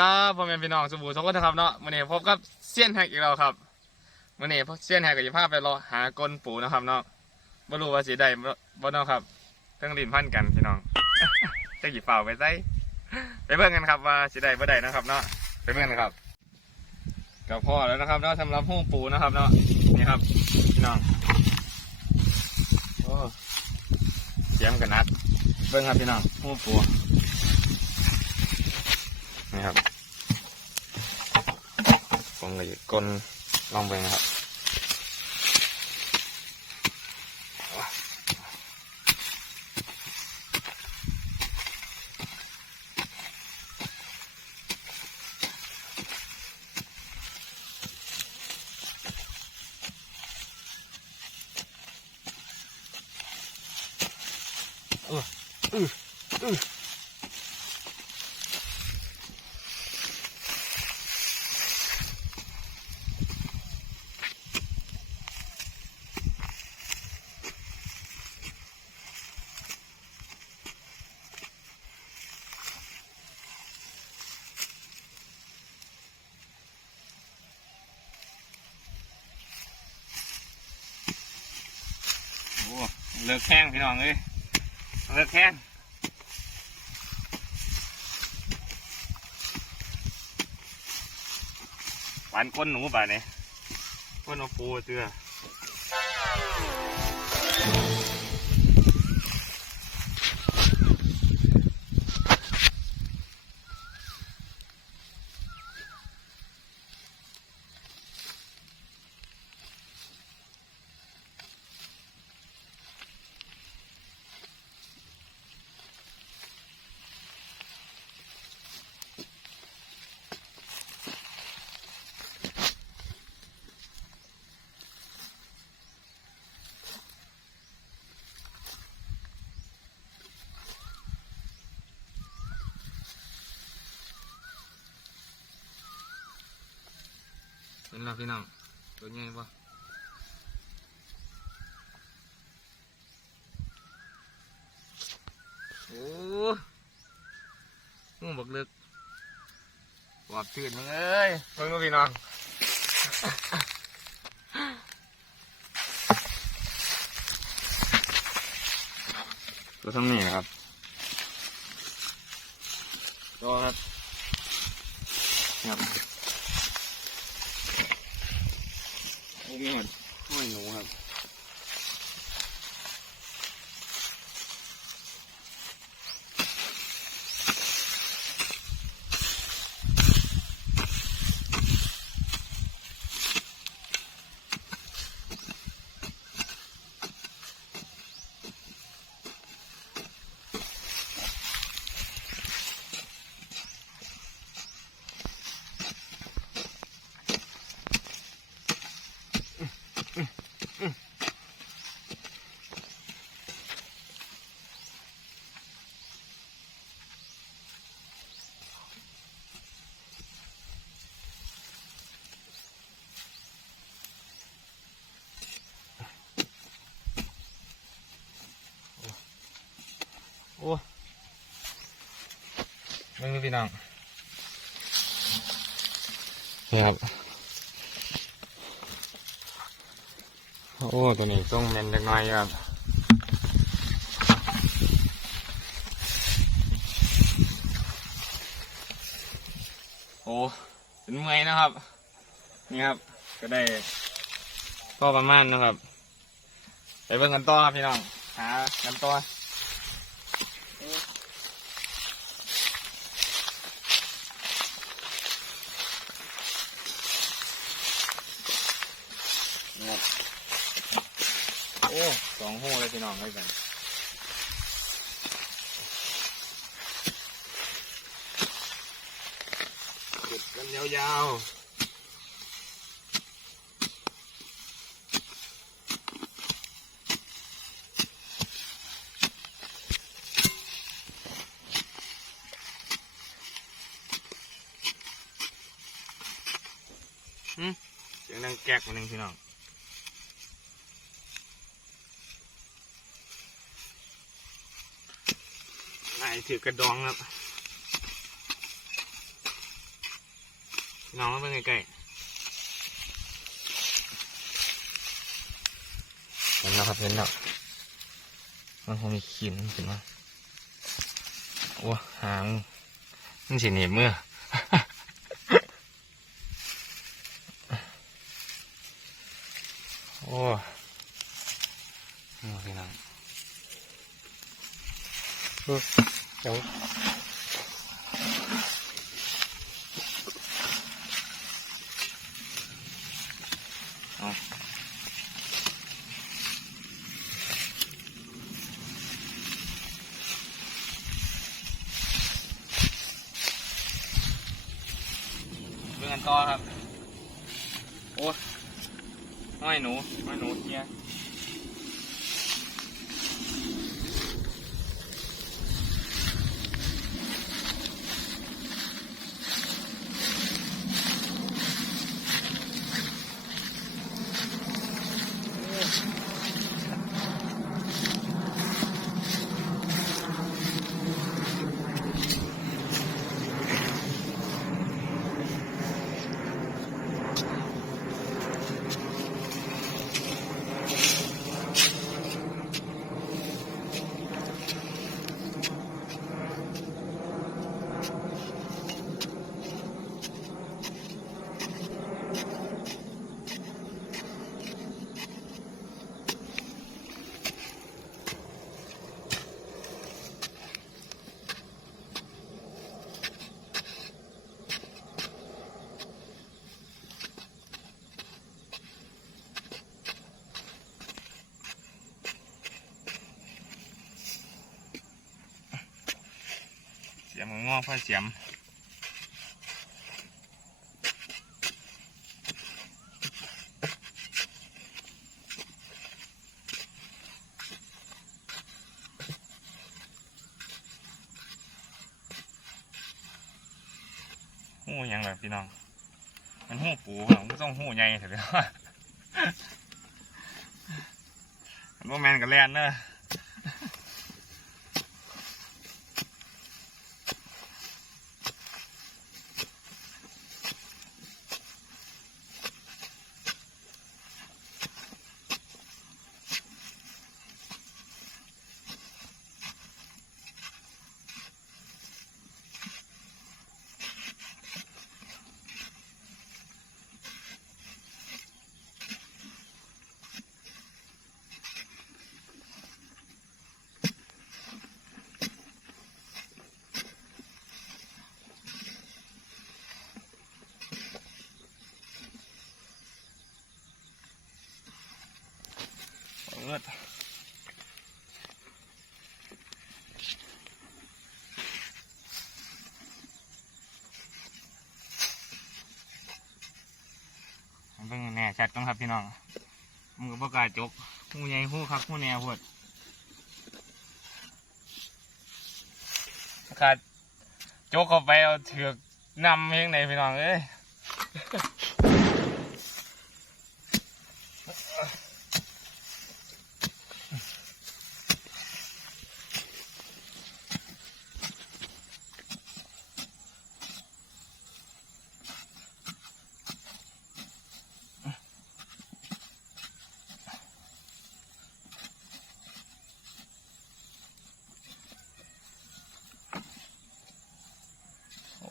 ครับพ่อแม่พี่น้องสุบูทุกคนนะครับเนาะวันนี้พบกับเซียนแฮกอีกแล้วครับวันนี้เซียนแฮกก็จะพาไปรอหากลปูนะครับเนาะไม่รู้ว่าสีใดบ่บ่เนาะครับเพิ่งดินพันกันพี่น้องจะหยิบเปล่าไปใส่ไปเบิ่งกันครับว่าสีใดบ่ได้นะครับเนาะไปเบิ่งกันครับกับพ่อแล้วนะครับเนาะสำหรับห้องปูนะครับเนาะนี่ครับพี่น้องโอ้เสียมกันนัดเบิ่งครับพี่น้องห้องปู นี่ครับผมเลยกลลองไปนะครับเออ เลือกแข้งพี่น้องเลยเลือกแข้งปานก้นหนูป่ะเนี่ยก้นเอาปูเจือ นแล้วพี่น้องตัวใหญ่ปะโอ้หูบักลึกหวาบตื่นมึงเอ้ยเพิ่งดูพี่น้องตัวทำนี่นะครับตัวครับครับโอ้โหหมดห้อยหนูครับโอ้ไม่รู้พี่น้องนี่ครับ โอ้ ตัวนี้ต้องเมนเล็กน้อยครับโอ้เป็นเมยนะครับ นี่ครับ ก็ได้ก็ประมาณนะครับ ไปเบิ่งกันต่อครับพี่น้อง หากันต่อ นะครับโอ้สองหูเลยพี่น้องด้วยกันเก็บกันยาวๆหึเสียงดังแก๊กมาหนึ่งพี่น้อง นาย ถือกระดองครับน้องมาเบิ่งใกล้ๆเห็นแล้วครับเห็นแล้วมันคงมีขีนเห็นมาโอ้หางมันสิหนีบมือโอ้นี่พี่น้องเออ เรื่องกันต่อครับ โอ้ห้อยหนูห้อยหนูเฮีย เสียมงอกพ่อเสียม หูยังแบบพี่น้อง มันหูปูครับมันต้องหูใหญ่เถอะว่ามันบ่แมนกับแลนเนอะ ดเบิ่งแน่ชัดต้องครับพี่น้องมือประกาศจกหูใหญ่หูคักหูแนวพวดขาดจกเข้าไปเอาเถือกนำเพียงไหนพี่น้องเอ้ย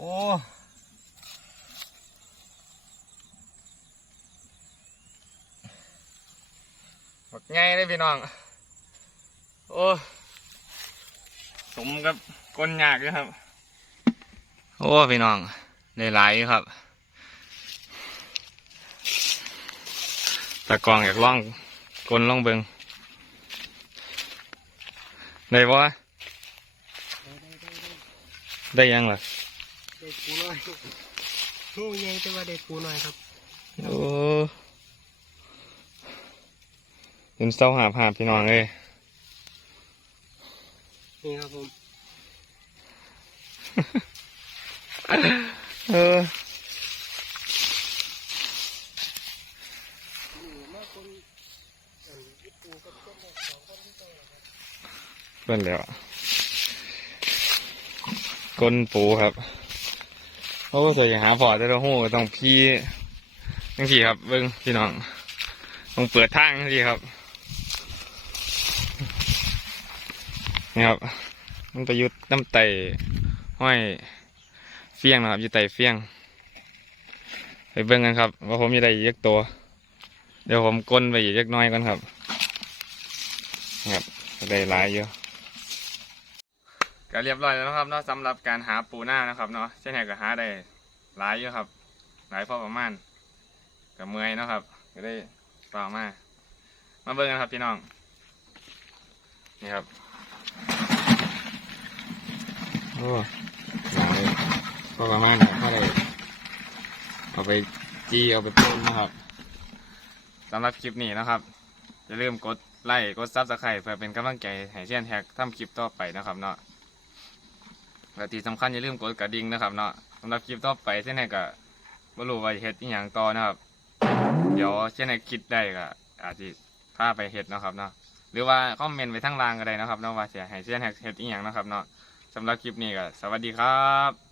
โอ้บักไงเลยพี่น้อง โอ้สมกับก้นยากอยู่ครับ โอ้พี่น้องได้หลายครับตะกรองอยากล่องก้นล่องเบิงได้ปะได้ได้ได้ได้ได้ยังล่ะ ได้ปูน้อยงูใหญ่แต่ว่าได้ปูน้อยครับโอ้ยินเศร้าหาภาพพี่น้องเลยนี่ครับผมเออนี่มาคนอันยึดปูกับต้นไม้สองคนที่โตแล้วครับเพื่อนแล้วก้นปูครับ โอ้จะหาพอจะต้องหูต้องพี่ทั้งสี่ครับเบิ้งพี่น้องต้องเปิดทางทั้งสี่ครับนี่ครับมันประยุทธ์น้ำไตห้อยเฟี้ยงนะครับอยู่ไตเฟี้ยง ไปเบิ้งกันครับ ว่าผมจะได้อีกตัว เดี๋ยวผมกลนไปอีกเล็กน้อยก่อนครับนะครับได้หลายอยู่ ก็เรียบร้อยแล้วนะครับเนาะสำหรับการหาปูหน้านะครับเนาะเช่นไหนก็หาได้หลายอยู่ครับ หลายพอประมาณกับเมื่อยเนาะครับ ก็ได้เปล่ามามาเบิ้งกันครับพี่น้อง นี่ครับโอ้หลายพอประมาณครับถ้าได้เอาไปจีเอาไปต้มนะครับสำหรับคลิปนี้นะครับอย่าลืมกดไลค์กดซับสไครต์เพื่อเป็นกำลังใจให้เช่นแท็กทำคลิปต่อไปนะครับเนาะ และที่สำคัญอย่าลืมกดกระดิ่งนะครับเนาะสำหรับคลิปต่อไปเช่นไหนก็บรู้ว่าเห็ดอีหยังต่อนะครับ เดี๋ยวเช่นไหนคิดได้ก็อาจจะพาไปเห็ดนะครับเนาะหรือว่าคอมเมนต์ไปทั้งล่างก็ได้นะครับเนาะว่าเสียให้เช่นไหนเห็ดอีหยังนะครับเนาะสำหรับคลิปนี้ก็สวัสดีครับ